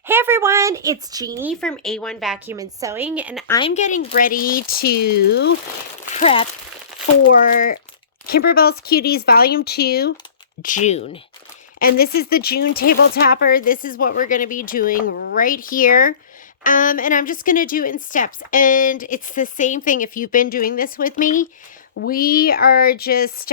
Hey everyone, it's Jeannie from A1 Vacuum and Sewing, and I'm getting ready to prep for Kimberbell's Cuties Volume 2, June. And this is the June table topper. This is what we're going to be doing right here. And I'm just going to do it in steps. And it's the same thing if you've been doing this with me. We are just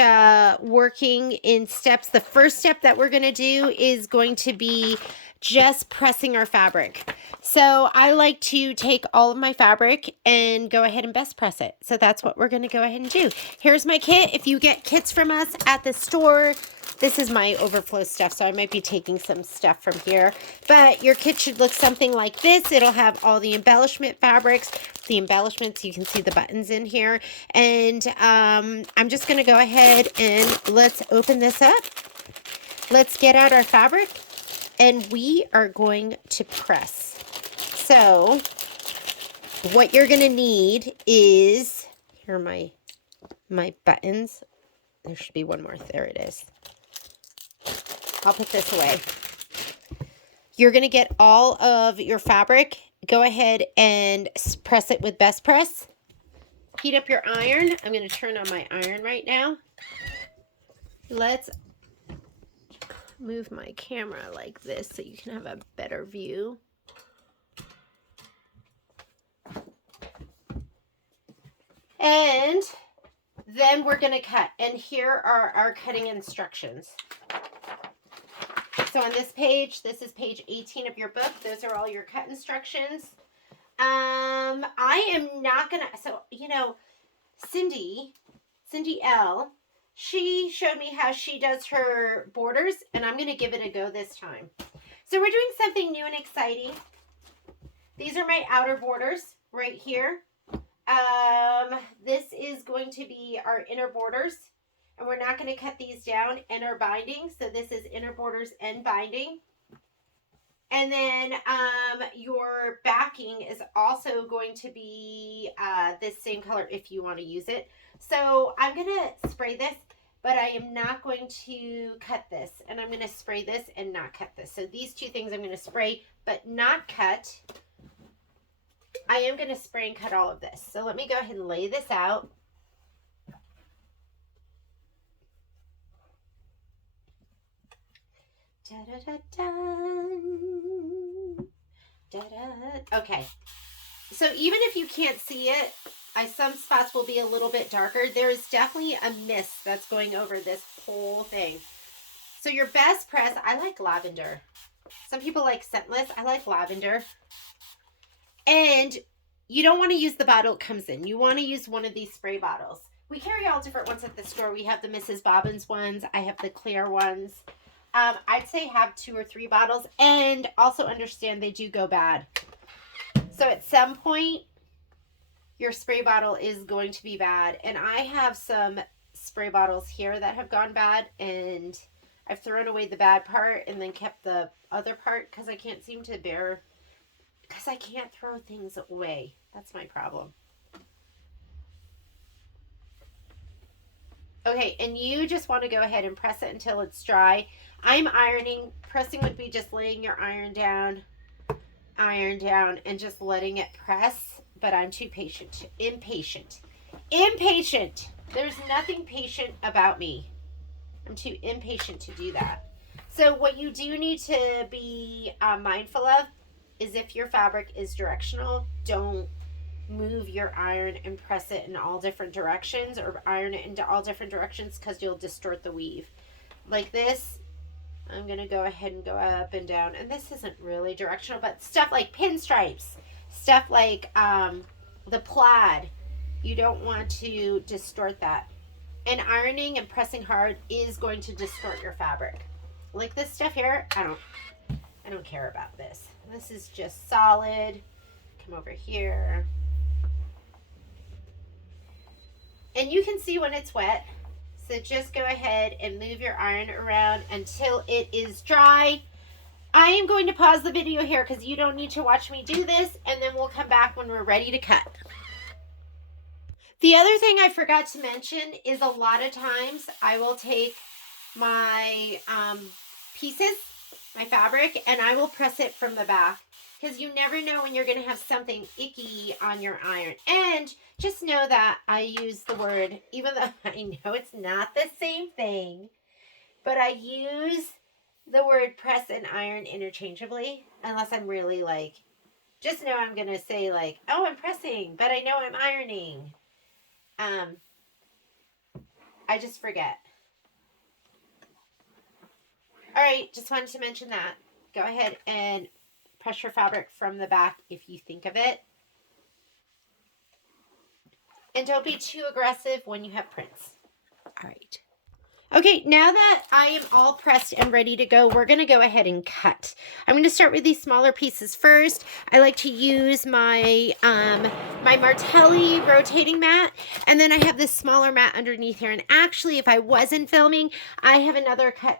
working in steps. The first step that we're going to do is going to be just pressing our fabric. So I like to take all of my fabric and go ahead and best press it. So that's what we're going to go ahead and do. Here's my kit. If you get kits from us at the store, this is my overflow stuff, so I might be taking some stuff from here. But your kit should look something like this. It'll have all the embellishment fabrics. The embellishments, you can see the buttons in here. And I'm just going to go ahead and let's open this up. Let's get out our fabric, and we are going to press. So what you're going to need is, here are my buttons. There should be one more. There it is. I'll put this away. You're going to get all of your fabric. Go ahead and press it with Best Press. Heat up your iron. I'm going to turn on my iron right now. Let's move my camera like this so you can have a better view. And then we're going to cut. And here are our cutting instructions. So on this page, this is page 18 of your book. Those are all your cut instructions. I am not going to, so, you know, Cindy L., she showed me how she does her borders, and I'm going to give it a go this time. So we're doing something new and exciting. These are my outer borders right here. This is going to be our inner borders. And we're not going to cut these down and our binding. So this is inner borders and binding. And then your backing is also going to be this same color if you want to use it. So I'm going to spray this, but I am not going to cut this. And I'm going to spray this and not cut this. So these two things I'm going to spray, but not cut. I am going to spray and cut all of this. So let me go ahead and lay this out. Okay, so even if you can't see it, some spots will be a little bit darker. There's definitely a mist that's going over this whole thing. So your best press, I like lavender. Some people like scentless. I like lavender. And you don't want to use the bottle it comes in. You want to use one of these spray bottles. We carry all different ones at the store. We have the Mrs. Bobbins ones. I have the clear ones. I'd say have 2 or 3 bottles, and also understand they do go bad. So at some point, your spray bottle is going to be bad. And I have some spray bottles here that have gone bad, and I've thrown away the bad part and then kept the other part because I can't seem to bear, because I can't throw things away. That's my problem. Okay, and you just want to go ahead and press it until it's dry. I'm ironing. Pressing would be just laying your iron down, and just letting it press. But I'm too impatient. There's nothing patient about me. I'm too impatient to do that. So what you do need to be mindful of is if your fabric is directional, don't move your iron and press it in all different directions, or iron it into all different directions, because you'll distort the weave. Like this, I'm going to go ahead and go up and down. And this isn't really directional, but stuff like pinstripes, stuff like the plaid, you don't want to distort that. And ironing and pressing hard is going to distort your fabric. Like this stuff here, I don't care about this. This is just solid. Come over here. And you can see when it's wet. So just go ahead and move your iron around until it is dry. I am going to pause the video here because you don't need to watch me do this, and then we'll come back when we're ready to cut. The other thing I forgot to mention is a lot of times I will take my pieces, my fabric, and I will press it from the back, because you never know when you're going to have something icky on your iron. And just know that I use the word, even though I know it's not the same thing, but I use the word press and iron interchangeably, unless I'm really like, just know I'm going to say like, oh, I'm pressing, but I know I'm ironing. I just forget. All right, just wanted to mention that. Go ahead and press your fabric from the back if you think of it. And don't be too aggressive when you have prints. All right. Okay, now that I am all pressed and ready to go, we're going to go ahead and cut. I'm going to start with these smaller pieces first. I like to use my my Martelli rotating mat, and then I have this smaller mat underneath here. And actually, if I wasn't filming, I have another cut,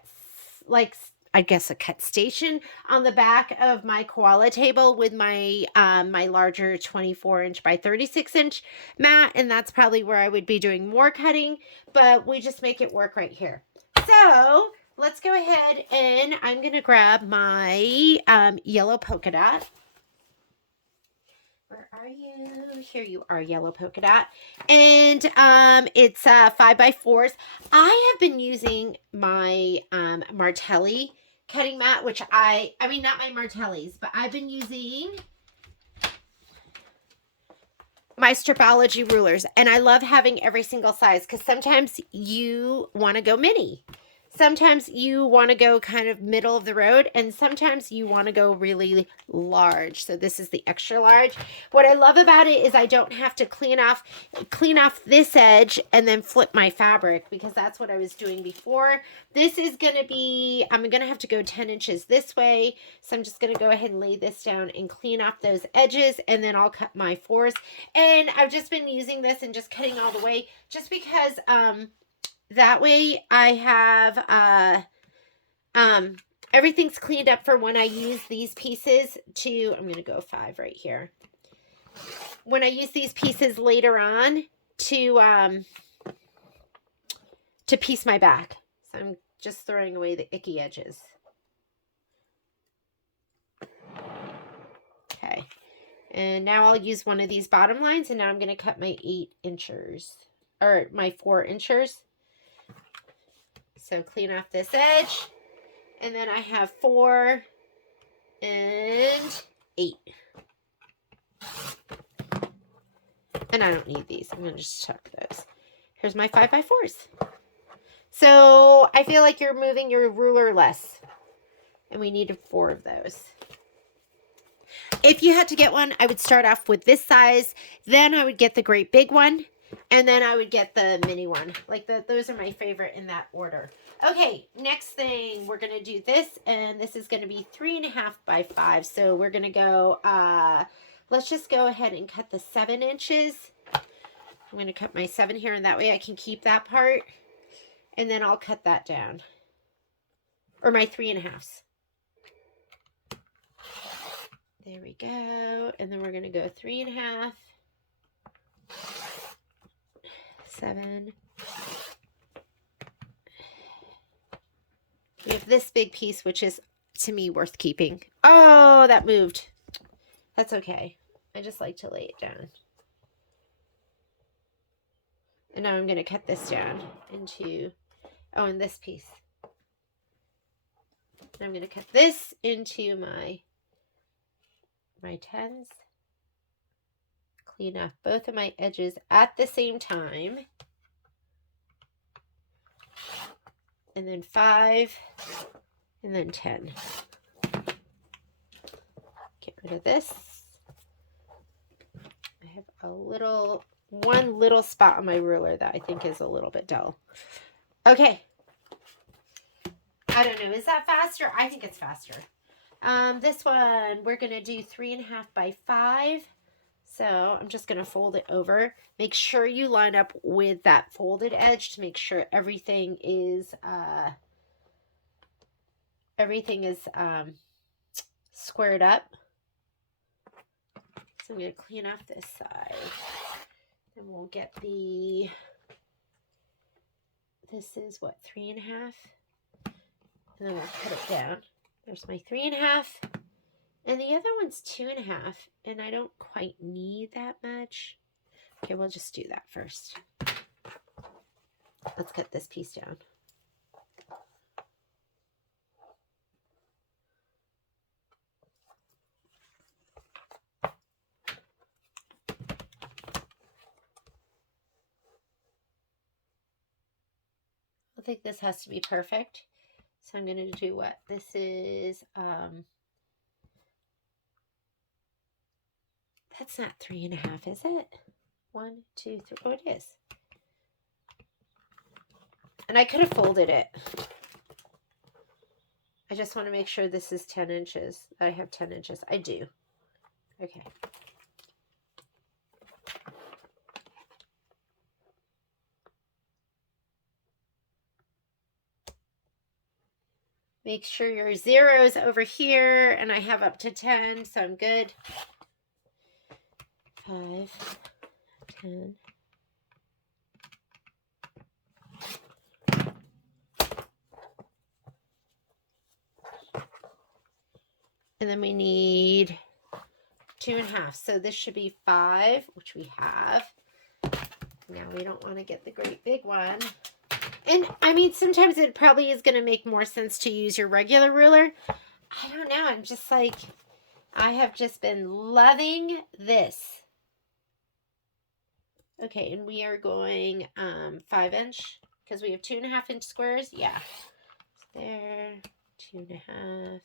like I guess a cut station on the back of my koala table with my my larger 24-inch by 36-inch mat, and that's probably where I would be doing more cutting, but we just make it work right here. So let's go ahead, and I'm gonna grab my yellow polka dot. Where are you? Here you are, yellow polka dot. And it's 5x4s. I have been using my Martelli cutting mat, which I mean, not my Martellis, but I've been using my Stripology rulers. And I love having every single size, because sometimes you want to go mini. Sometimes you want to go kind of middle of the road, and sometimes you want to go really large. So this is the extra large. What I love about it is I don't have to clean off this edge and then flip my fabric, because that's what I was doing before. This is going to be, I'm going to have to go 10 inches this way. So I'm just going to go ahead and lay this down and clean off those edges, and then I'll cut my 4s. And I've just been using this and just cutting all the way, just because that way I have everything's cleaned up for when I use these pieces to, I'm going to go 5 right here. When I use these pieces later on to piece my back. So I'm just throwing away the icky edges. Okay. And now I'll use one of these bottom lines, and now I'm going to cut my 8 inchers, or my 4 inchers. So clean off this edge, and then I have 4 and 8. And I don't need these. I'm going to just tuck those. Here's my 5x4s. So I feel like you're moving your ruler less, and we needed 4 of those. If you had to get one, I would start off with this size, then I would get the great big one, and then I would get the mini one. Like those are my favorite in that order. Okay, next thing, we're going to do this, and this is going to be 3.5 by 5. So we're going to go, let's just go ahead and cut the 7 inches. I'm going to cut my 7 here, and that way I can keep that part. And then I'll cut that down. Or my 3.5s. There we go. And then we're going to go 3.5. 7. We have this big piece, which is, to me, worth keeping. Oh, that moved. That's okay. I just like to lay it down. And now I'm going to cut this down into, oh, and this piece. And I'm going to cut this into my 10s. Clean off both of my edges at the same time. And then 5, and then 10. Get rid of this. I have one little spot on my ruler that I think is a little bit dull. Okay. I don't know. Is that faster? I think it's faster. This one, we're going to do 3.5 by 5. So I'm just going to fold it over. Make sure you line up with that folded edge to make sure everything is squared up. So I'm going to clean off this side. Then we'll get this is what, 3.5? And then we'll cut it down. There's my 3.5. And the other one's 2.5. And I don't quite need that much. Okay, we'll just do that first. Let's cut this piece down. I think this has to be perfect. So I'm going to do what? This is, that's not 3.5, is it? 1, 2, 3. Oh, it is. And I could have folded it. I just want to make sure this is 10 inches. I have 10 inches. I do. Okay. Make sure your 0 is over here, and I have up to 10, so I'm good. 5, 10. And then we need 2.5. So this should be 5, which we have. Now we don't want to get the great big one. And I mean, sometimes it probably is going to make more sense to use your regular ruler. I don't know. I'm just like, I have just been loving this. Okay, and we are going 5-inch because we have 2.5-inch squares. Yeah. There, 2.5.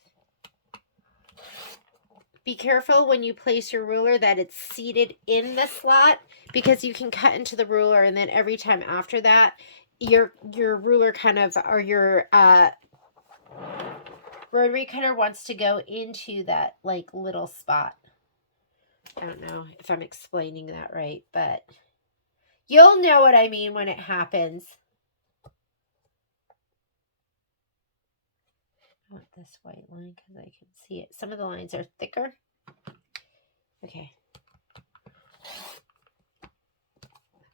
Be careful when you place your ruler that it's seated in the slot, because you can cut into the ruler, and then every time after that, your ruler kind of, or your rotary cutter wants to go into that like little spot. I don't know if I'm explaining that right, but you'll know what I mean when it happens. I want this white line because I can see it. Some of the lines are thicker. Okay.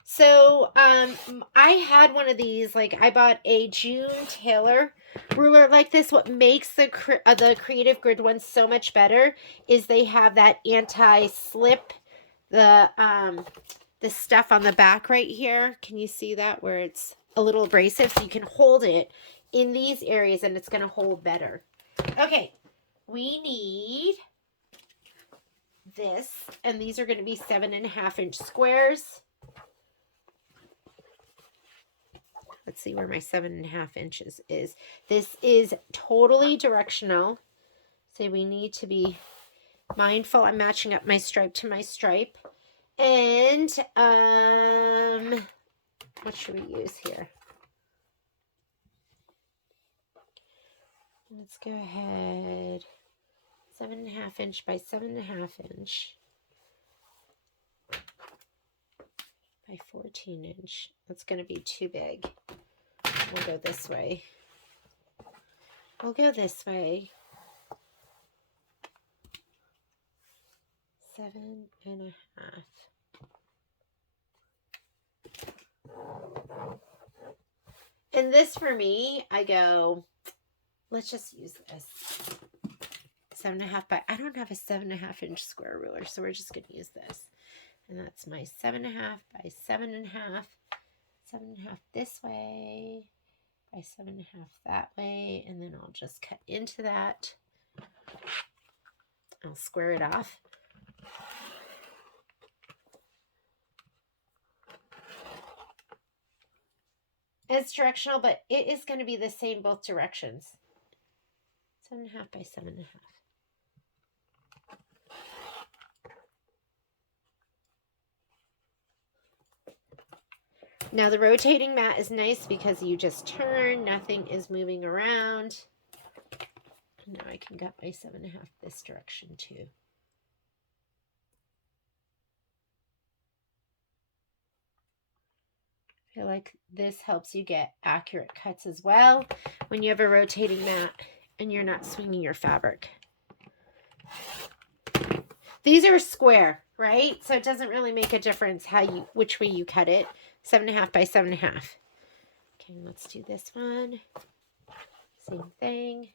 So I had one of these, like I bought a June Taylor ruler like this. What makes the Creative Grid ones so much better is they have that anti-slip, the stuff on the back right here. Can you see that, where it's a little abrasive, so you can hold it in these areas and it's going to hold better. Okay, we need this, and these are going to be 7.5-inch squares. Let's see where my 7.5 inches is. This is totally directional, so we need to be mindful. I'm matching up my stripe to my stripe. And what should we use here? Let's go ahead. 7.5 inch by 7.5 inch by 14 inch. That's going to be too big. We'll go this way. We'll go this way. 7.5. And this for me, I go, let's just use this. 7.5 by, I don't have a 7.5 inch square ruler, so we're just going to use this. And that's my 7.5 by 7.5. 7.5 this way by 7.5 that way. And then I'll just cut into that. I'll square it off. It's directional, but it is going to be the same both directions. 7.5 by 7.5. Now the rotating mat is nice because you just turn, nothing is moving around. And now I can gut my 7.5 this direction too. I feel like this helps you get accurate cuts as well when you have a rotating mat and you're not swinging your fabric. These are square, right? So it doesn't really make a difference which way you cut it. 7.5 by 7.5. Okay, let's do this one. Same thing.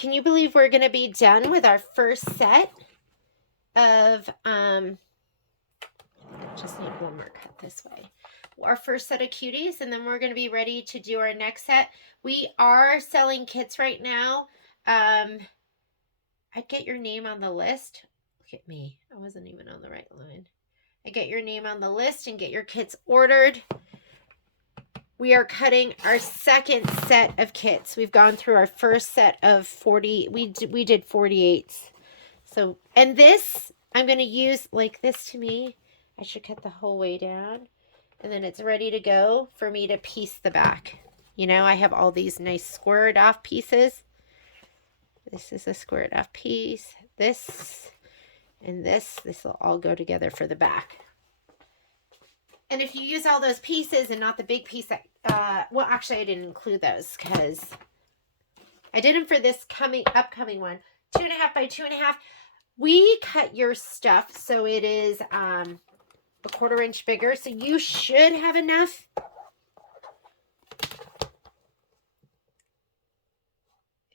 can you believe we're going to be done with our first set of, just need one more cut this way. Our first set of cuties, and then we're going to be ready to do our next set. We are selling kits right now. I'd get your name on the list. Look at me. I wasn't even on the right line. I get your name on the list and get your kits ordered. We are cutting our second set of kits. We've gone through our first set of 40. We did 48s. So, and this, I'm going to use like this to me. I should cut the whole way down. And then it's ready to go for me to piece the back. You know, I have all these nice squared off pieces. This is a squared off piece. This and this will all go together for the back. And if you use all those pieces and not the big piece that, well, actually I didn't include those because I did them for this upcoming one. 2.5 by 2.5. We cut your stuff so it is a 1/4 inch bigger. So you should have enough.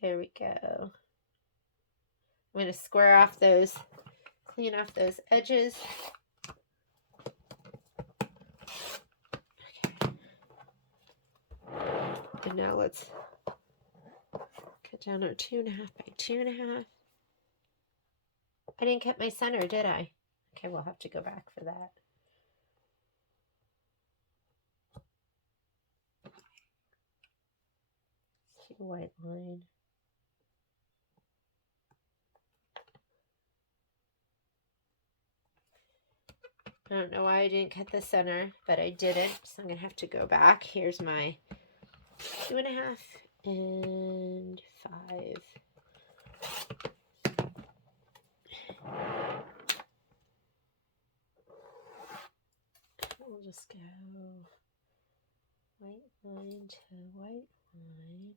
There we go. I'm going to square off those, clean off those edges. And now let's cut down our 2.5 by 2.5. I didn't cut my center, did I? Okay, we'll have to go back for that. Let's keep a white line. I don't know why I didn't cut the center, but I didn't, so I'm going to have to go back. Here's my 2.5 and 5. We'll just go white line to white line.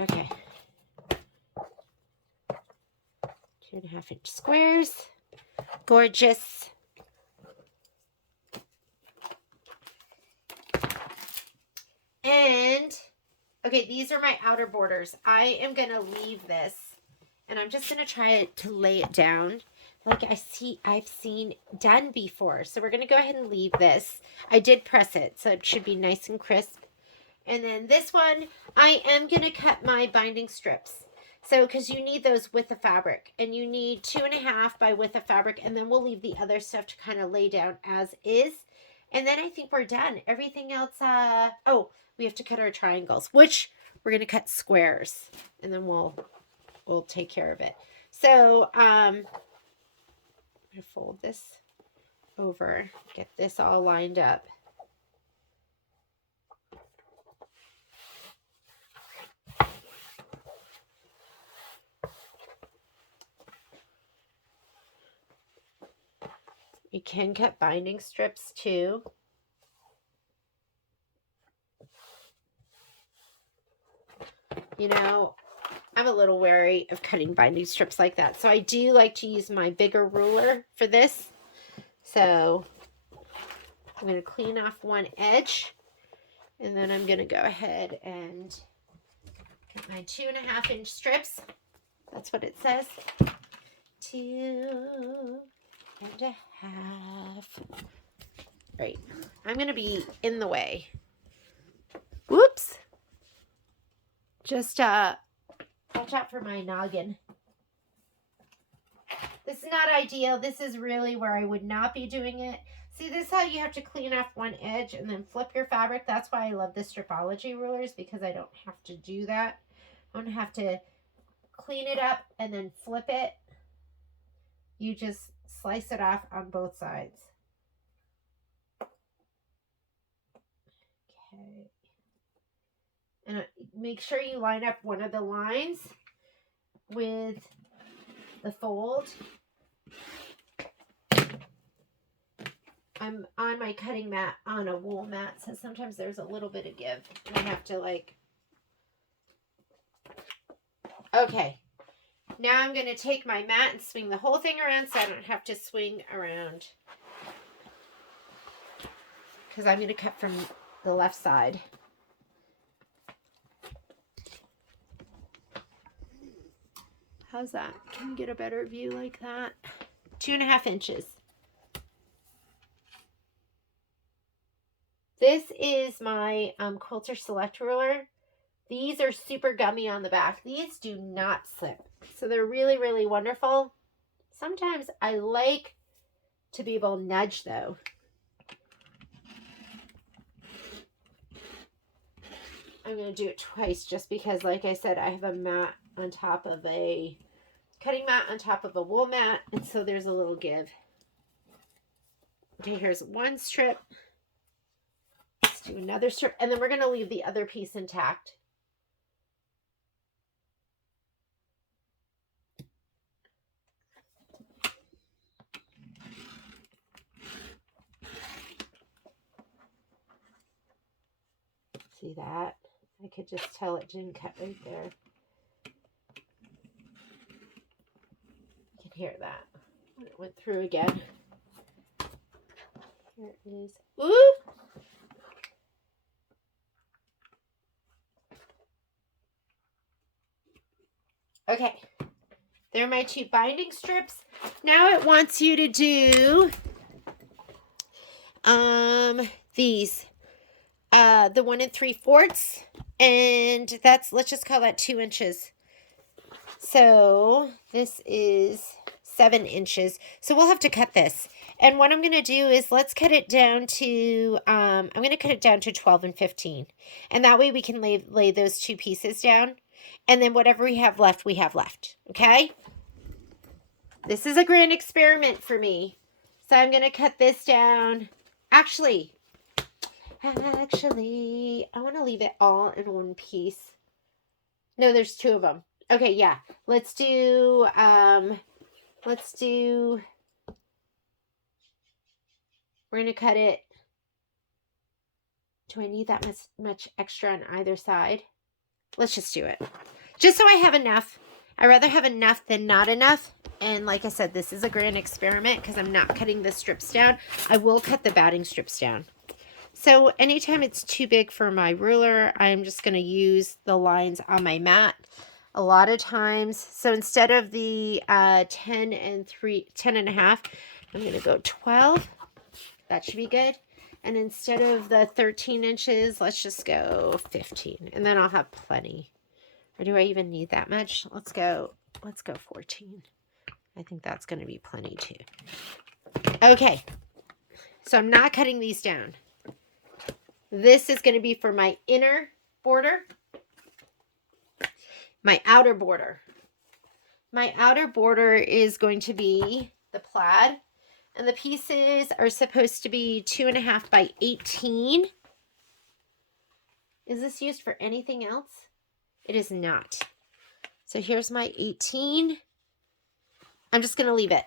Okay. 2.5 inch squares. Gorgeous. And, okay, these are my outer borders. I am going to leave this, and I'm just going to try to lay it down like I've seen done before. So we're going to go ahead and leave this. I did press it, so it should be nice and crisp. And then this one, I am going to cut my binding strips. So, because you need those with the fabric, and you need 2.5 by width of fabric, and then we'll leave the other stuff to kind of lay down as is. And then I think we're done. Everything else, oh, we have to cut our triangles, which we're going to cut squares, and then we'll take care of it. So, I'm going to fold this over, get this all lined up. You can cut binding strips too. You know, I'm a little wary of cutting binding strips like that. So I do like to use my bigger ruler for this. So I'm going to clean off one edge. And then I'm going to go ahead and cut my 2.5 inch strips. That's what it says. 2.5. Right. I'm going to be in the way. Whoops. Just watch out for my noggin. This is not ideal. This is really where I would not be doing it. See, this is how you have to clean off one edge and then flip your fabric. That's why I love the Stripology rulers, because I don't have to do that. I don't have to clean it up and then flip it. You just slice it off on both sides. Okay. And make sure you line up one of the lines with the fold. I'm on my cutting mat on a wool mat, so sometimes there's a little bit of give. I have to like... Okay. Now I'm going to take my mat and swing the whole thing around so I don't have to swing around. Because I'm going to cut from the left side. How's that? Can you get a better view like that? 2.5 inches. This is my Quilter Select Ruler. These are super gummy on the back. These do not slip. So they're really, really wonderful. Sometimes I like to be able to nudge though. I'm going to do it twice just because, like I said, I have a mat on top of a cutting mat on top of a wool mat. And so there's a little give. Okay, here's one strip. Let's do another strip. And then we're going to leave the other piece intact. See that? I could just tell it didn't cut right there. You can hear that. When it went through again. Here it is. Ooh! Okay. There are my 2 binding strips. Now it wants you to do these. The 1 3/4, and that's, let's just call that 2 inches. So this is 7 inches. So we'll have to cut this. And what I'm going to do is let's cut it down to, I'm going to cut it down to 12 and 15. And that way we can lay those 2 pieces down. And then whatever we have left, we have left. Okay? This is a grand experiment for me. So I'm going to cut this down. Actually, I want to leave it all in one piece. No, there's 2 of them. Okay, yeah. Let's do, we're going to cut it. Do I need that much extra on either side? Let's just do it. Just so I have enough. I'd rather have enough than not enough. And like I said, this is a grand experiment because I'm not cutting the strips down. I will cut the batting strips down. So anytime it's too big for my ruler, I'm just going to use the lines on my mat. A lot of times, so instead of the 10 and 10.5, I'm going to go 12. That should be good. And instead of the 13 inches, let's just go 15. And then I'll have plenty. Or do I even need that much? Let's go 14. I think that's going to be plenty too. Okay. So I'm not cutting these down. This is going to be for my inner border. My outer border. My outer border is going to be the plaid. And the pieces are supposed to be 2.5 by 18. Is this used for anything else? It is not. So here's my 18. I'm just going to leave it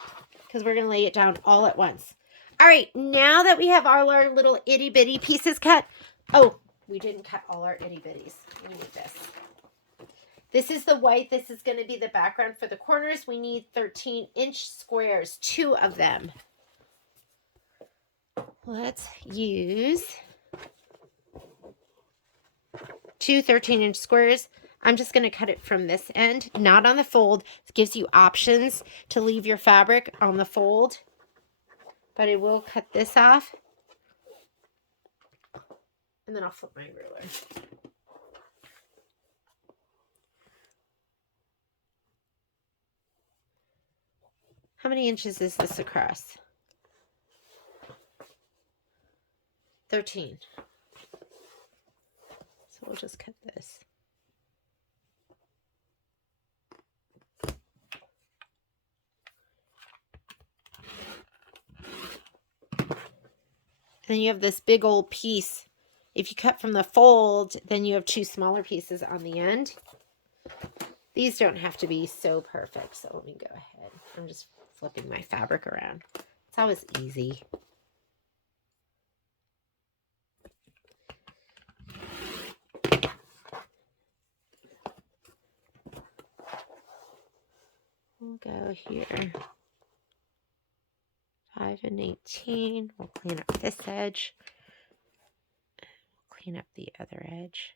because we're going to lay it down all at once. All right, now that we have all our little itty bitty pieces cut. Oh, we didn't cut all our itty bitties. We need this. This is the white. This is going to be the background for the corners. We need 13-inch squares, 2 of them. Let's use 2 13-inch squares. I'm just going to cut it from this end, not on the fold. It gives you options to leave your fabric on the fold, but I will cut this off. And then I'll flip my ruler. How many inches is this across? 13. So we'll just cut this. And you have this big old piece. If you cut from the fold, then you have 2 smaller pieces on the end. These don't have to be so perfect. So let me go ahead. I'm just flipping my fabric around. It's always easy. We'll go here. 5 and 18. We'll clean up this edge. We'll clean up the other edge.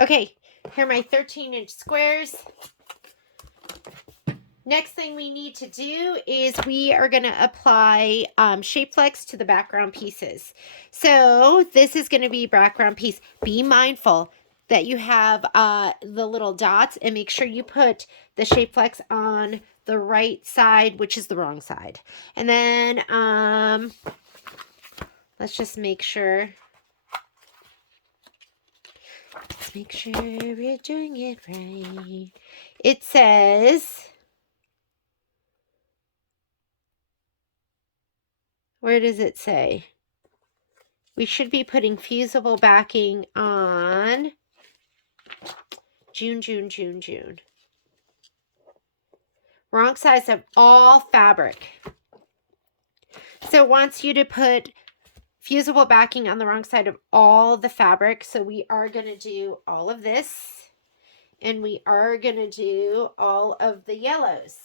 Okay, here are my 13-inch squares. Next thing we need to do is we are going to apply Shape Flex to the background pieces. So this is going to be background piece. Be mindful that you have the little dots, and make sure you put the Shape Flex on the right side, which is the wrong side. And then let's just make sure. Let's make sure we're doing it right. It says, where does it say? We should be putting fusible backing on June. Wrong size of all fabric. So it wants you to put fusible backing on the wrong side of all the fabric. So we are going to do all of this, and we are going to do all of the yellows.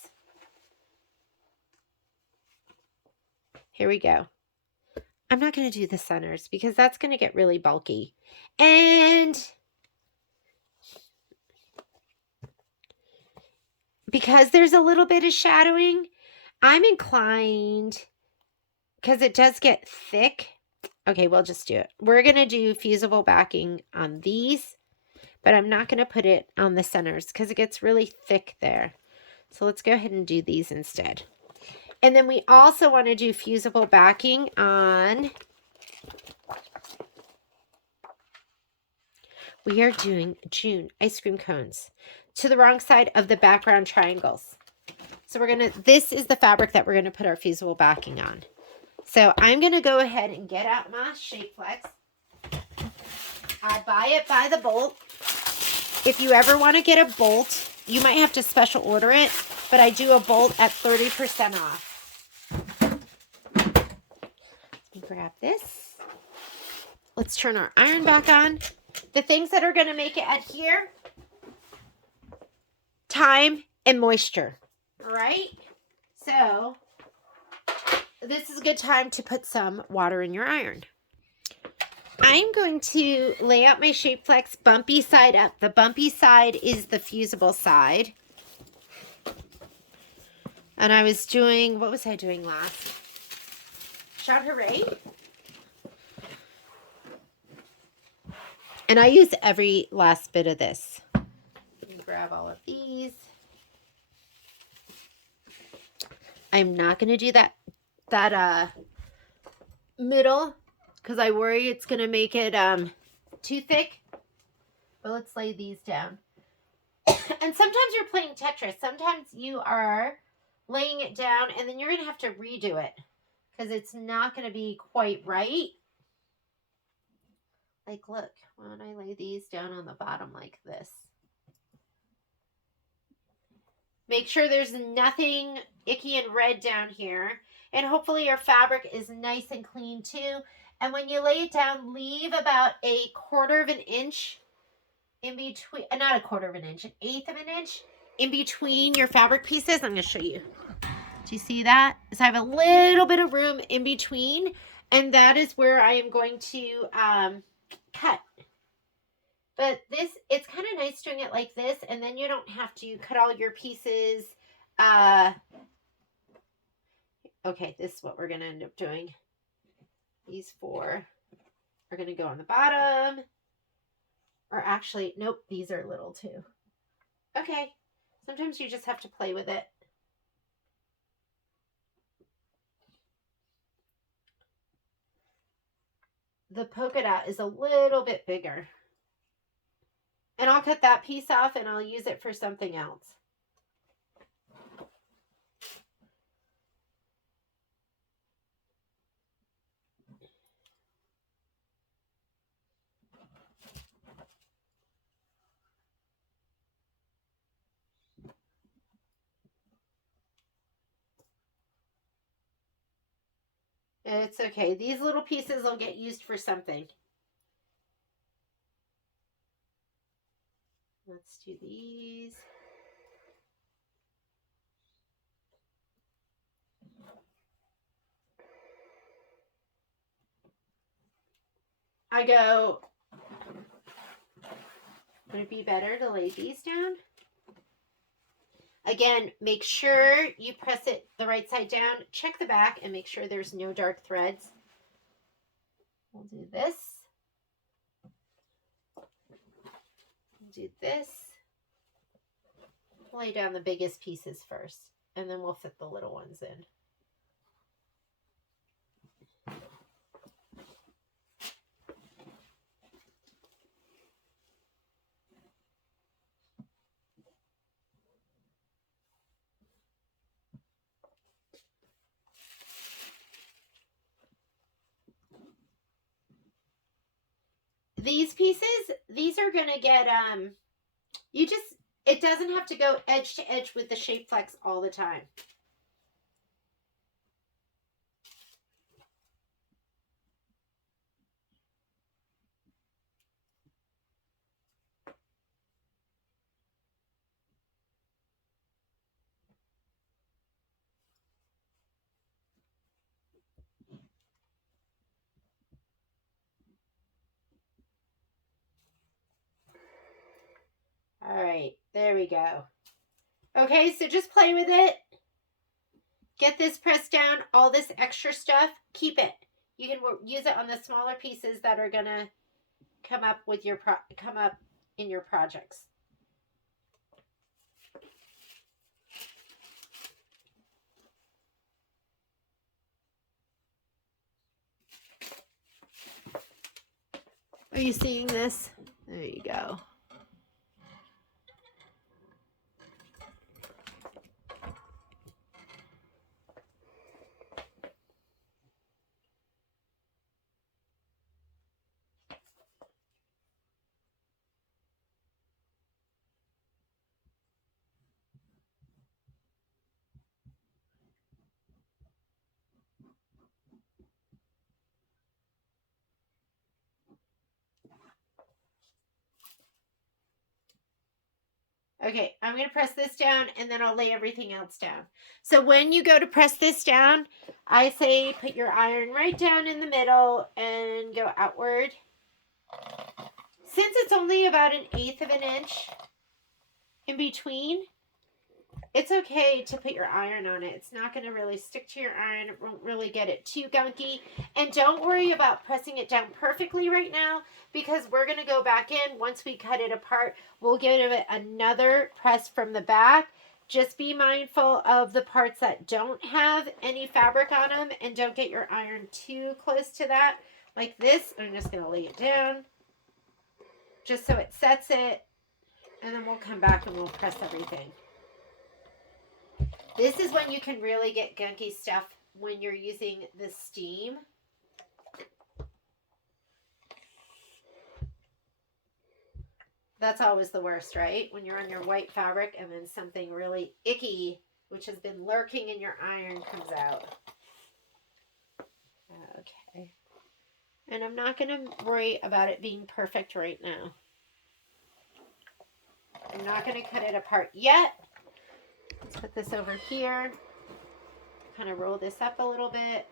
Here we go. I'm not going to do the centers because that's going to get really bulky. And because there's a little bit of shadowing, I'm inclined, because it does get thick. Okay, we'll just do it. We're going to do fusible backing on these, but I'm not going to put it on the centers because it gets really thick there. So let's go ahead and do these instead. And then we also want to do fusible backing on, we are doing June ice cream cones to the wrong side of the background triangles. So we're going to, this is the fabric that we're going to put our fusible backing on. So I'm going to go ahead and get out my Shape Flex. I buy it by the bolt. If you ever want to get a bolt, you might have to special order it, but I do a bolt at 30% off. Let me grab this. Let's turn our iron back on. The things that are going to make it adhere: time and moisture. All right? So this is a good time to put some water in your iron. I'm going to lay out my Shape Flex bumpy side up. The bumpy side is the fusible side. And I was doing, what was I doing last? Shout hooray. And I use every last bit of this. Let me grab all of these. I'm not going to do that middle because I worry it's going to make it too thick. But let's lay these down. And sometimes you're playing Tetris. Sometimes you are laying it down and then you're going to have to redo it because it's not going to be quite right. Like, look, when I lay these down on the bottom like this. Make sure there's nothing icky and red down here. And hopefully your fabric is nice and clean too. And when you lay it down, leave about a 1/4 of an inch in between, not a 1/4 of an inch, 1/8 of an inch in between your fabric pieces. I'm going to show you. Do you see that? So I have a little bit of room in between, and that is where I am going to cut. But this, it's kind of nice doing it like this, and then you don't have to cut all your pieces. Okay, this is what we're going to end up doing. These 4 are going to go on the bottom. Or actually, nope, these are little too. Okay, sometimes you just have to play with it. The polka dot is a little bit bigger. And I'll cut that piece off and I'll use it for something else. It's okay. These little pieces will get used for something. Let's do these. I go, would it be better to lay these down? Again, make sure you press it the right side down. Check the back and make sure there's no dark threads. We'll do this. We'll do this. Lay down the biggest pieces first, and then we'll fit the little ones in. These pieces, these are going to get, it doesn't have to go edge to edge with the shape flex all the time. All right, there we go. Okay, so just play with it. Get this pressed down. All this extra stuff, keep it. You can use it on the smaller pieces that are gonna come up with your come up in your projects. Are you seeing this? There you go. Okay, I'm going to press this down and then I'll lay everything else down. So when you go to press this down, I say put your iron right down in the middle and go outward. Since it's only about 1/8 of an inch in between, it's okay to put your iron on it. It's not going to really stick to your iron. It won't really get it too gunky. And don't worry about pressing it down perfectly right now, because we're going to go back in. Once we cut it apart, we'll give it another press from the back. Just be mindful of the parts that don't have any fabric on them, and don't get your iron too close to that. Like this, I'm just going to lay it down just so it sets it, and then we'll come back and we'll press everything. This is when you can really get gunky stuff, when you're using the steam. That's always the worst, right? When you're on your white fabric and then something really icky, which has been lurking in your iron, comes out. Okay. And I'm not going to worry about it being perfect right now. I'm not going to cut it apart yet. Let's put this over here. Kind of roll this up a little bit.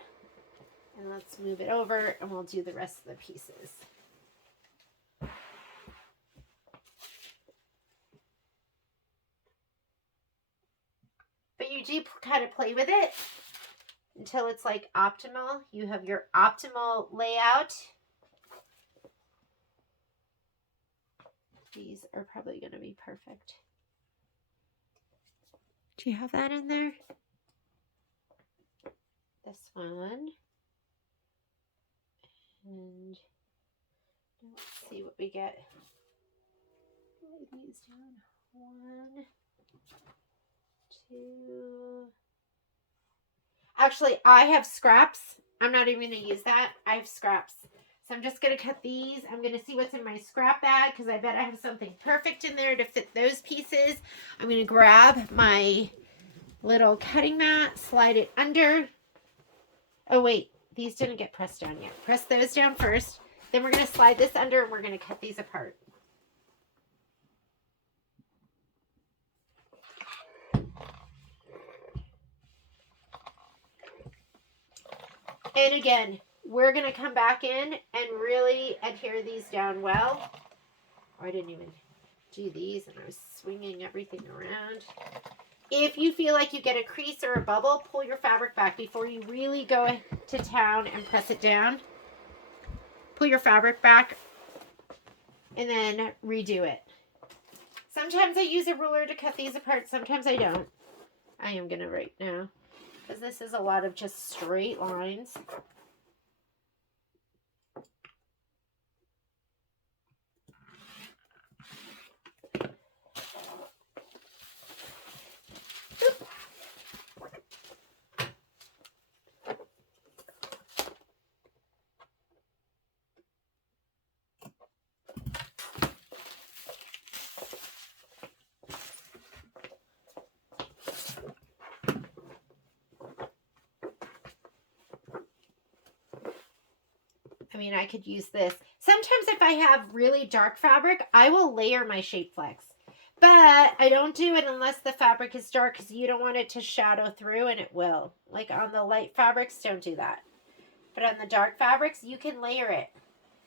And let's move it over and we'll do the rest of the pieces. But you do kind of play with it until it's like optimal. You have your optimal layout. These are probably going to be perfect. Do you have that in there? This one. And let's see what we get. Lay these down. 1, 2. Actually, I have scraps. I'm not even going to use that. I have scraps. So I'm just going to cut these. I'm going to see what's in my scrap bag, because I bet I have something perfect in there to fit those pieces. I'm going to grab my little cutting mat, slide it under. Oh, wait. these didn't get pressed down yet. Press those down first. Then we're going to slide this under and we're going to cut these apart. And again, we're going to come back in and really adhere these down well. Oh, I didn't even do these and I was swinging everything around. If you feel like you get a crease or a bubble, pull your fabric back before you really go to town and press it down. Pull your fabric back and then redo it. Sometimes I use a ruler to cut these apart. Sometimes I don't. I am going to right now because this is a lot of just straight lines. I mean, I could use this. Sometimes if I have really dark fabric, I will layer my shape flex. But I don't do it unless the fabric is dark because you don't want it to shadow through, and it will. Like on the light fabrics, don't do that. But on the dark fabrics, you can layer it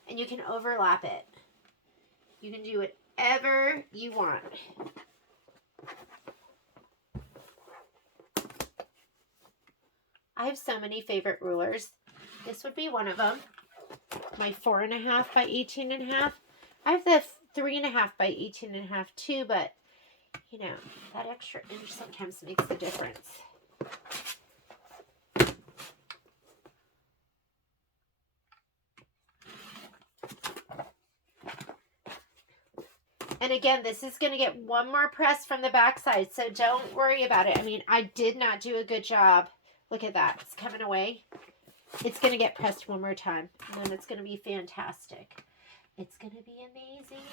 and you can overlap it. You can do whatever you want. I have so many favorite rulers. This would be one of them. My 4.5 by 18.5. I have the 3.5 by 18.5 too, but you know, that extra inch sometimes makes a difference. And again, this is going to get one more press from the back side, so don't worry about it. I mean, I did not do a good job. Look at that. It's coming away. It's going to get pressed one more time, and then it's going to be fantastic. It's going to be amazing.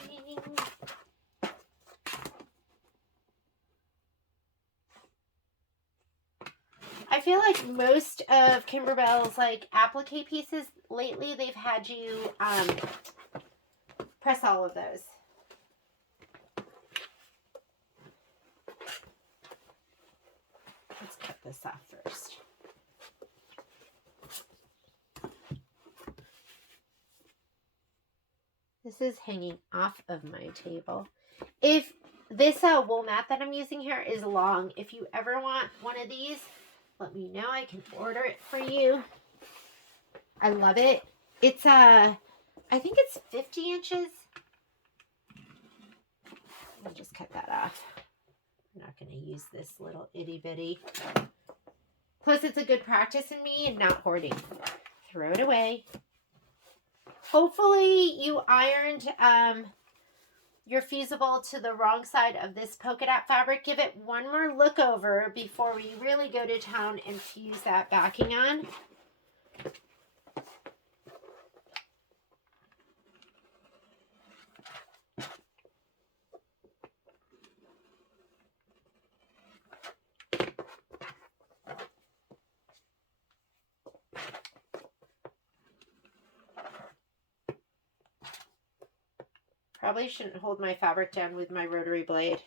I feel like most of Kimberbell's like applique pieces lately, they've had you press all of those. Let's cut this off first. This is hanging off of my table. If this wool mat that I'm using here is long, if you ever want one of these, let me know. I can order it for you. I love it. It's I think it's 50 inches. I'll just cut that off. I'm not going to use this little itty bitty. Plus, it's a good practice in me and not hoarding. Throw it away. Hopefully you ironed your fusible to the wrong side of this polka dot fabric. Give it one more look over before we really go to town and fuse that backing on. Probably shouldn't hold my fabric down with my rotary blade.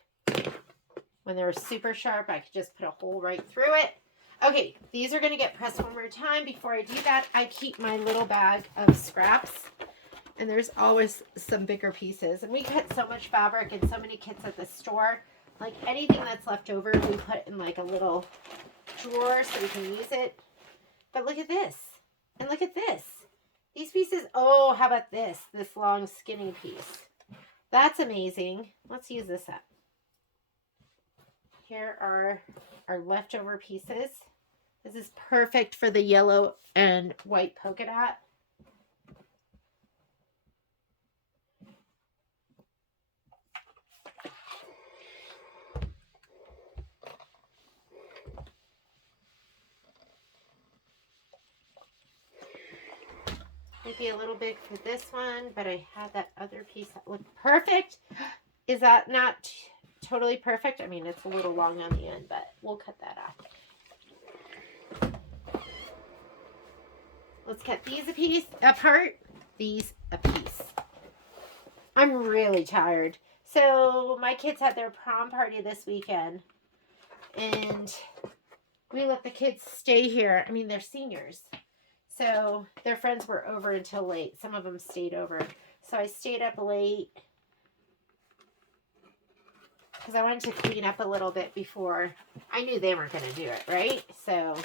When they're super sharp, I could just put a hole right through it. Okay, these are going to get pressed one more time. Before I do that, I keep my little bag of scraps. And there's always some bigger pieces. And we cut so much fabric and so many kits at the store. Like anything that's left over, we put in like a little drawer so we can use it. But look at this. And look at this. These pieces, oh, how about this? This long skinny piece. That's amazing. Let's use this up. Here are our leftover pieces. This is perfect for the yellow and white polka dot. Maybe a little big for this one, but I had that other piece that looked perfect. Is that not totally perfect? I mean, it's a little long on the end, but we'll cut that off. Let's cut these a piece apart, these a piece. I'm really tired. So my kids had their prom party this weekend, and we let the kids stay here. I mean, they're seniors. So their friends were over until late. Some of them stayed over. So I stayed up late because I wanted to clean up a little bit before. I knew they weren't going to do it, right? So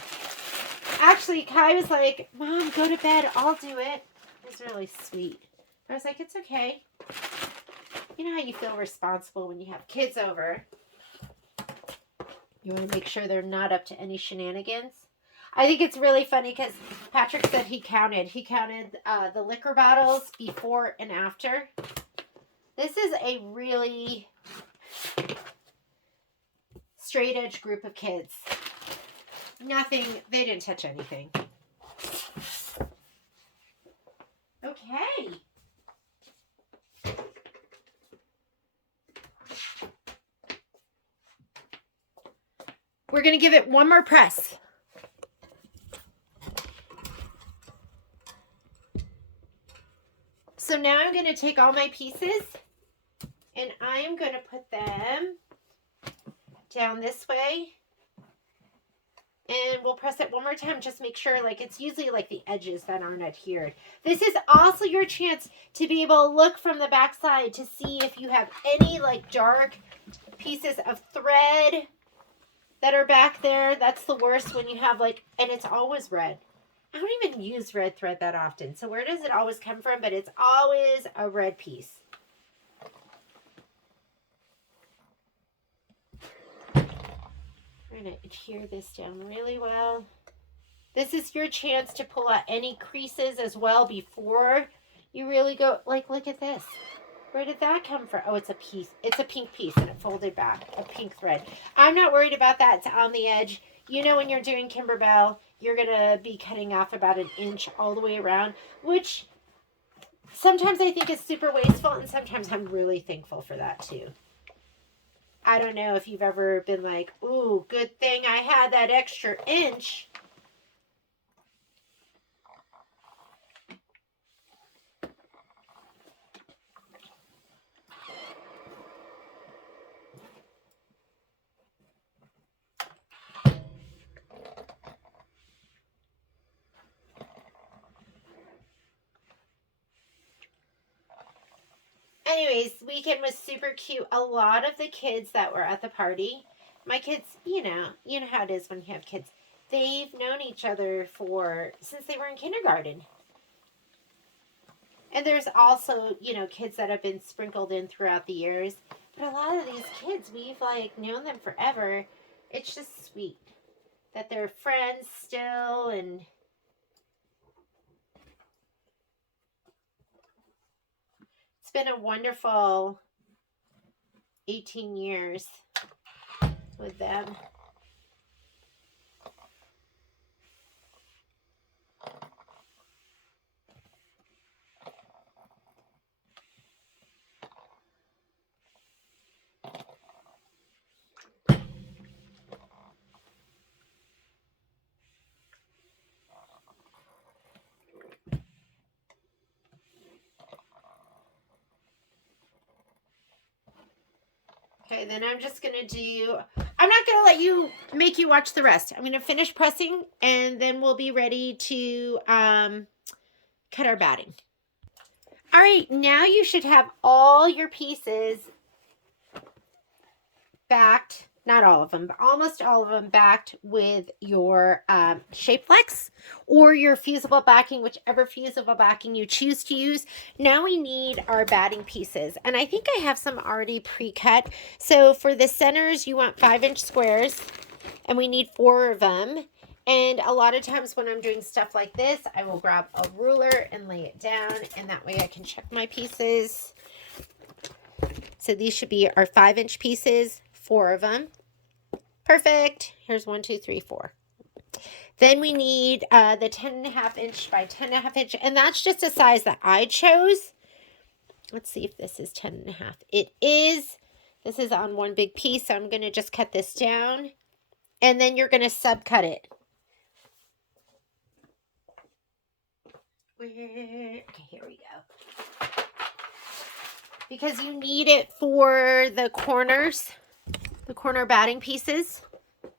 actually, Kai was like, Mom, go to bed. I'll do it. It was really sweet. I was like, it's okay. You know how you feel responsible when you have kids over. You want to make sure they're not up to any shenanigans. I think it's really funny because Patrick said he counted. He counted the liquor bottles before and after. This is a really straight edge group of kids. Nothing, they didn't touch anything. Okay. We're going to give it one more press. So now I'm going to take all my pieces and I'm going to put them down this way. And we'll press it one more time. Just make sure, like, it's usually like the edges that aren't adhered. This is also your chance to be able to look from the back side to see if you have any like dark pieces of thread that are back there. That's the worst when you have like, and it's always red. I don't even use red thread that often. So where does it always come from? But it's always a red piece. We're going to adhere this down really well. This is your chance to pull out any creases as well before you really go, like, look at this. Where did that come from? Oh, it's a piece. It's a pink piece and it folded back. A pink thread. I'm not worried about that. It's on the edge. You know when you're doing Kimberbell, you're going to be cutting off about 1 inch all the way around, which sometimes I think is super wasteful and sometimes I'm really thankful for that too. I don't know if you've ever been like, ooh, good thing I had that extra inch. Anyways, weekend was super cute. A lot of the kids that were at the party, my kids, you know how it is when you have kids. They've known each other since they were in kindergarten. And there's also, kids that have been sprinkled in throughout the years. But a lot of these kids, we've like known them forever. It's just sweet that they're friends still, and it's been a wonderful 18 years with them. Okay, then I'm just going to do, I'm not going to let you, make you watch the rest. I'm going to finish pressing and then we'll be ready to cut our batting. All right, now you should have all your pieces backed, not all of them, but almost all of them backed with your Shape Flex or your fusible backing, whichever fusible backing you choose to use. Now we need our batting pieces, and I think I have some already pre-cut. So for the centers, you want 5-inch squares, and we need 4 of them. And a lot of times when I'm doing stuff like this, I will grab a ruler and lay it down, and that way I can check my pieces. So these should be our 5-inch pieces, 4 of them. Perfect. Here's 1, 2, 3, 4. Then we need the 10.5 inch by 10.5 inch, and that's just a size that I chose. Let's see if this is 10.5. It is. This is on one big piece, so I'm going to just cut this down, and then you're going to subcut it. Okay, here we go. Because you need it for the corners, the corner batting pieces. So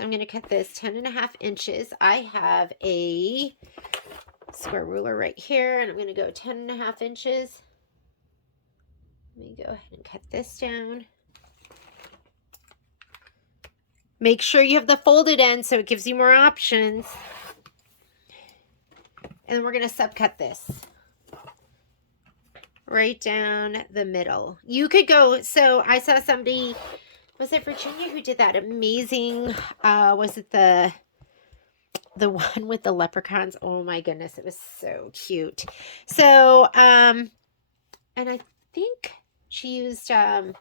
I'm going to cut this 10.5 inches. I have a square ruler right here, and I'm going to go 10.5 inches. Let me go ahead and cut this down. Make sure you have the folded end so it gives you more options. And then we're going to subcut this right down the middle. You could go, so I saw somebody, was it Virginia, who did that amazing, was it the one with the leprechauns? Oh my goodness, it was so cute. So, and I think she used 10-inch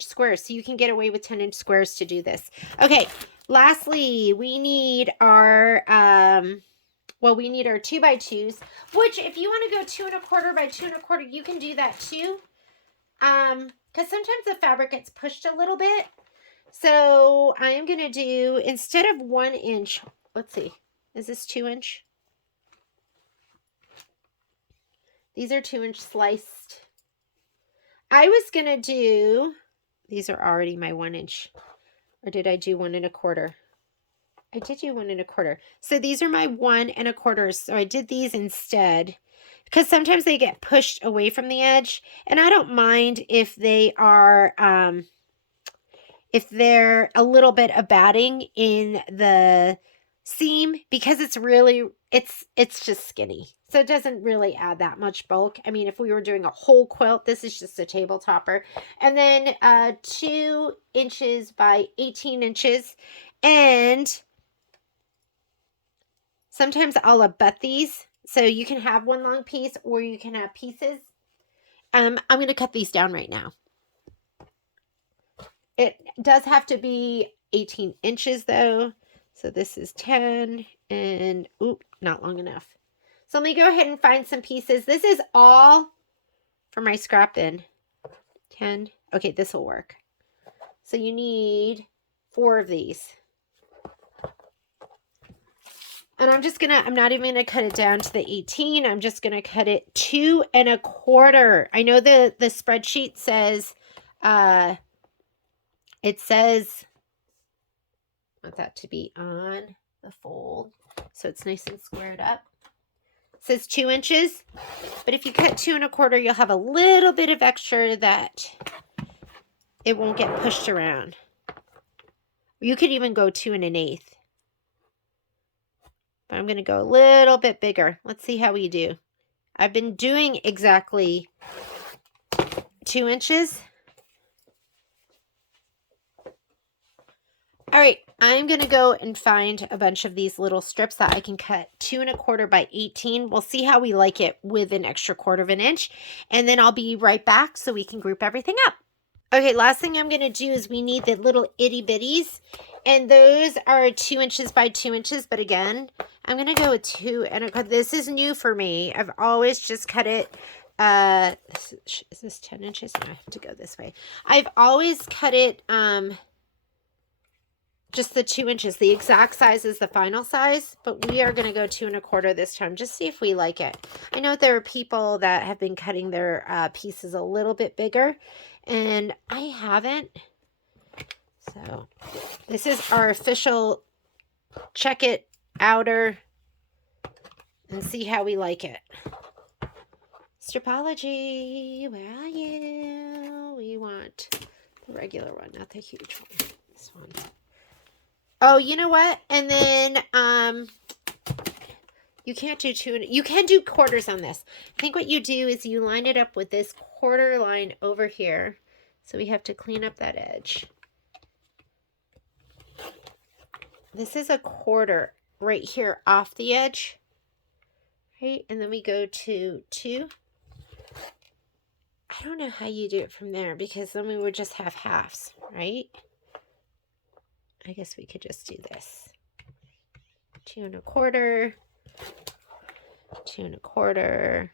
squares, so you can get away with 10-inch squares to do this. Okay, lastly, we need our we need our 2x2s, which if you want to go 2 1/4 by 2 1/4, you can do that too. Because sometimes the fabric gets pushed a little bit. So I am going to do, instead of 1 inch, let's see, is this 2 inch? These are 2-inch sliced. I was going to do, these are already my 1 inch, or did I do 1 1/4? I did do 1 1/4. So these are my 1 1/4. So I did these instead because sometimes they get pushed away from the edge, and I don't mind if they are, if they're a little bit of batting in the seam, because it's really, it's just skinny. So it doesn't really add that much bulk. I mean, if we were doing a whole quilt, this is just a table topper. And then 2 inches by 18 inches. And sometimes I'll abut these. So you can have one long piece or you can have pieces. I'm going to cut these down right now. It does have to be 18 inches though. So this is 10 and, oop, not long enough. So let me go ahead and find some pieces. This is all for my scrap bin. 10. Okay, this will work. So you need 4 of these. And I'm not even going to cut it down to the 18. I'm just going to cut it 2 1/4. I know the spreadsheet says, it says, I want that to be on the fold so it's nice and squared up. It says 2 inches, but if you cut 2 1/4, you'll have a little bit of extra that it won't get pushed around. You could even go 2 1/8. But I'm going to go a little bit bigger. Let's see how we do. I've been doing exactly 2 inches. All right, I'm going to go and find a bunch of these little strips that I can cut 2 1/4 by 18. We'll see how we like it with an extra 1/4 inch. And then I'll be right back so we can group everything up. Okay, last thing I'm going to do is we need the little itty bitties. And those are 2 inches by 2 inches. But again, I'm going to go with 2 1/4. This is new for me. I've always just cut it. Is this 10 inches? No, I have to go this way. I've always cut it just the 2 inches. The exact size is the final size, but we are going to go 2 1/4 this time. Just see if we like it. I know there are people that have been cutting their pieces a little bit bigger, and I haven't. So this is our official check it outer and see how we like it. Stripology, where are you? We want the regular one, not the huge one. This one. Oh, you know what? And then you can't do 2. You can do quarters on this. I think what you do is you line it up with this quarter line over here. So we have to clean up that edge. This is a 1/4 right here off the edge. Right? And then we go to 2. I don't know how you do it from there, because then we would just have halves, right? I guess we could just do this. 2 1/4, 2 1/4,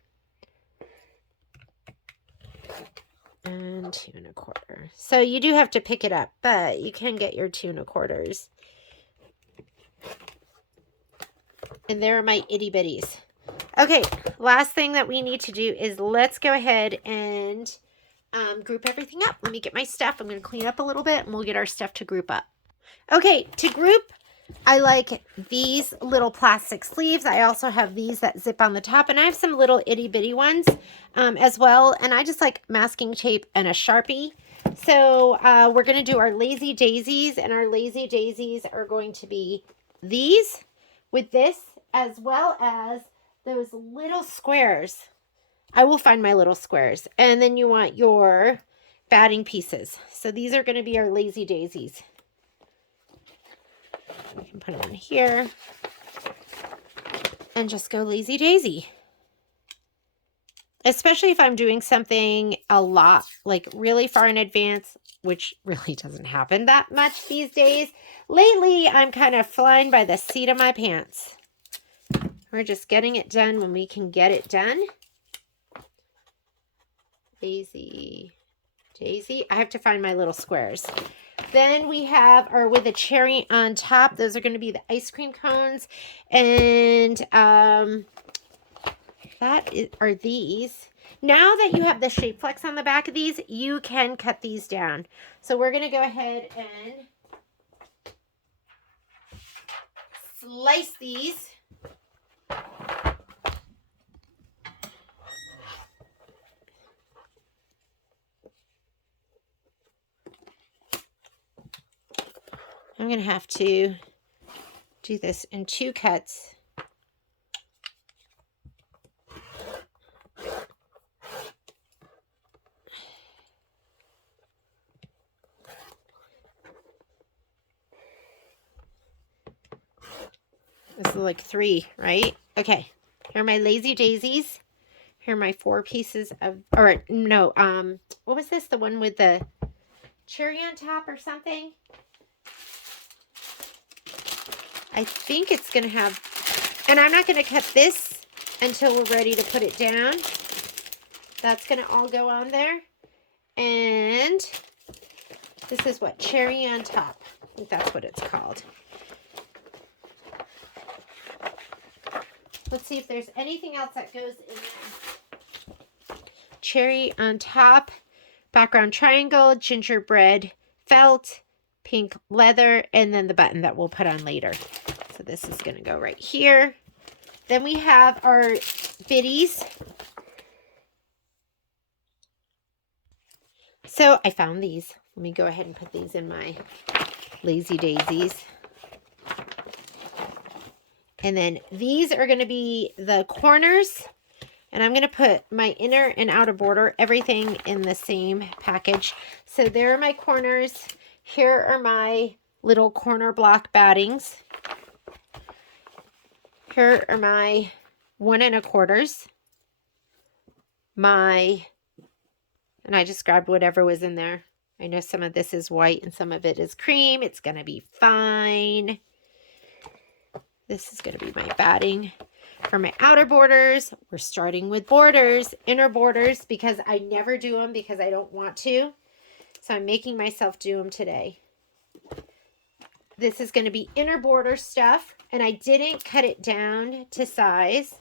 and 2 1/4. So you do have to pick it up, but you can get your 2 1/4s. And there are my itty bitties. Okay, last thing that we need to do is let's go ahead and group everything up. Let me get my stuff. I'm going to clean up a little bit and we'll get our stuff to group up. Okay, to group, I like these little plastic sleeves. I also have these that zip on the top, and I have some little itty bitty ones as well. And I just like masking tape and a Sharpie. So we're going to do our lazy daisies, and our lazy daisies are going to be these with this, as well as those little squares. I will find my little squares. And then you want your batting pieces. So these are going to be our lazy daisies. We can put them in here and just go lazy daisy. Especially if I'm doing something a lot, like really far in advance, which really doesn't happen that much these days. Lately, I'm kind of flying by the seat of my pants. We're just getting it done when we can get it done. Lazy daisy. I have to find my little squares. Then we have our with a cherry on top. Those are going to be the ice cream cones. And are these. Now that you have the shape flex on the back of these, you can cut these down. So we're going to go ahead and slice these. I'm going to have to do this in 2 cuts. This is like 3, right? Okay. Here are my lazy daisies. Here are my 4 pieces of, or no, what was this? The one with the cherry on top or something? I think it's going to have, and I'm not going to cut this until we're ready to put it down. That's going to all go on there. And this is what? Cherry on top. I think that's what it's called. Let's see if there's anything else that goes in there. Cherry on top, background triangle, gingerbread felt, pink leather, and then the button that we'll put on later. So this is going to go right here. Then we have our biddies. So I found these. Let me go ahead and put these in my lazy daisies. And then these are going to be the corners. And I'm going to put my inner and outer border, everything in the same package. So there are my corners. Here are my little corner block battings. Here are my 1 1/4. And I just grabbed whatever was in there. I know some of this is white and some of it is cream. It's going to be fine. This is going to be my batting. For my outer borders, we're starting with borders, inner borders, because I never do them because I don't want to. So I'm making myself do them today. This is going to be inner border stuff, and I didn't cut it down to size.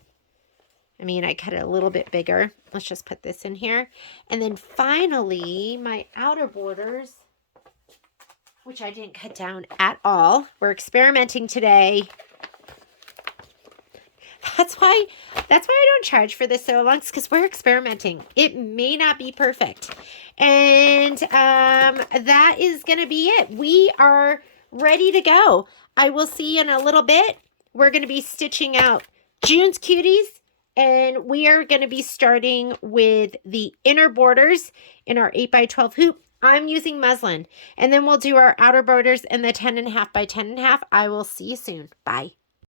I mean, I cut it a little bit bigger. Let's just put this in here. And then finally, my outer borders, which I didn't cut down at all. We're experimenting today. That's why I don't charge for this so long, because we're experimenting. It may not be perfect. And that is going to be it. We are ready to go. I will see you in a little bit. We're going to be stitching out June's Cuties, and we are going to be starting with the inner borders in our 8x12 hoop. I'm using muslin, and then we'll do our outer borders in the 10.5 by 10.5. I will see you soon. Bye.